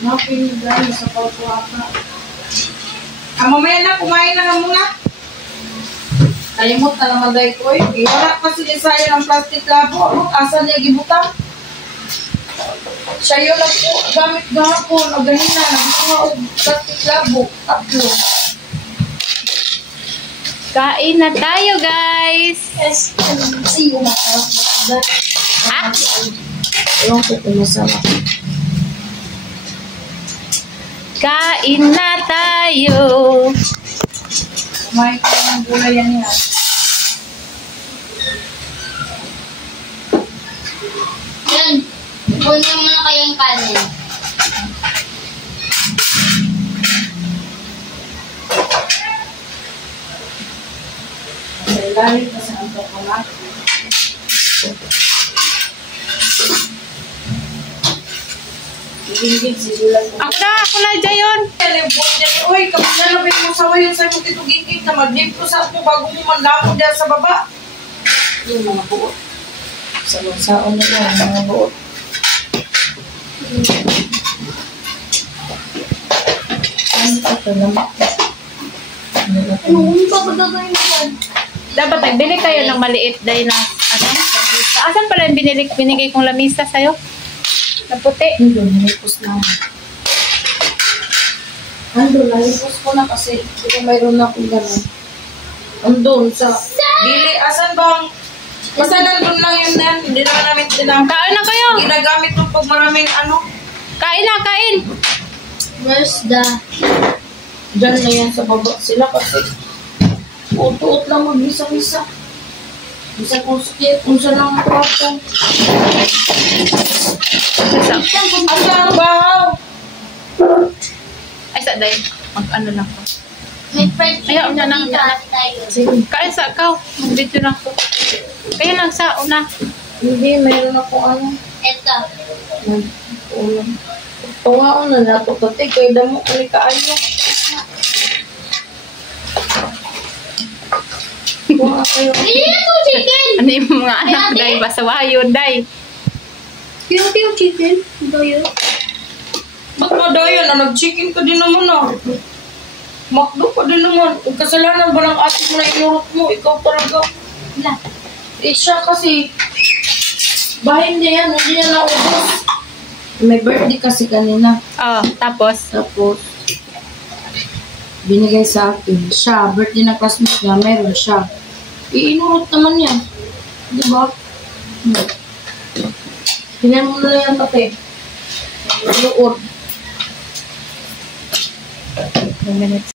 Napinigay sa pagkuwapa. Mamaya na, kumain na lang muna. Kalimot na naman dahil ko eh. Wala kasi design ng plastic labo. Asan niya gibutang? Siya yun lang po. Gamit gahapon. O ganina. Nagpunga o plastic labo. Tatlo. Kain na tayo, guys. Yes. See you na. Ha? Ewan ko kung masarap. Kain na tayo. Kumain ko ng gulay yan yan. Yan. Kunin mo na kayong kanin. May lalim kasi ang tokolat. Hingit si Julas. Ako na, Jayon. Uy, kapag nalabay mo sa wayon sa mo dito gigit na mag-dip ko sa mo bago mo mandamo dyan sa baba. Yung mga buot. Sa bansaon na yan, mga buot. Ano ito naman? Ano pa ba gagawin mo yan? Dapat nagbili kayo ng maliit dahil na lamisa. Asan pala yung binigay kong lamisa sa'yo? Na puti. Ando, nalipos na. Ando, nalipos ko na kasi hindi mayroon na akong gano'n. Andun sa... Dili, asan bang... Basta nandun lang yun na yan. Hindi naman namin Kain na kayo. ginagamit mo pag maraming ano. Kain na, kain. Where's the... Diyan na yan sa baba sila kasi uot-uot lang mag-misa-misa. Bisa kung sakit, kung saan ang kwarto. Asa ang bahaw? Ay, sa day. Mag-ano lang ko. May friend Ayaw niya nang tayo. Sige. Kain sa ikaw. Mag-video lang ko. Kayo lang sa una. Hindi, mayroon ako ano. Ito. Ulam. Tunga ko na nato pati kay damo kay kaayo. Tunga kayo. Hindi na ito chicken! Ano yung mga anak, day? Basawayon, day. Yung chicken? Ito yun. Ba't na dayan na nag-chicken ka din naman ah. Makdo ka din naman. Kung kasalanan ba ng ate mo na inurot mo, ikaw talaga. Wala. Eh siya kasi, bahay niya yan, hindi niya naubos. May birthday kasi kanina. Oh, tapos? Tapos, binigay sa akin. Siya, birthday na classmate niya, meron siya. Iinurot naman yan. Di ba? Tingnan mo na yan, tate. Luot. 2 minutes.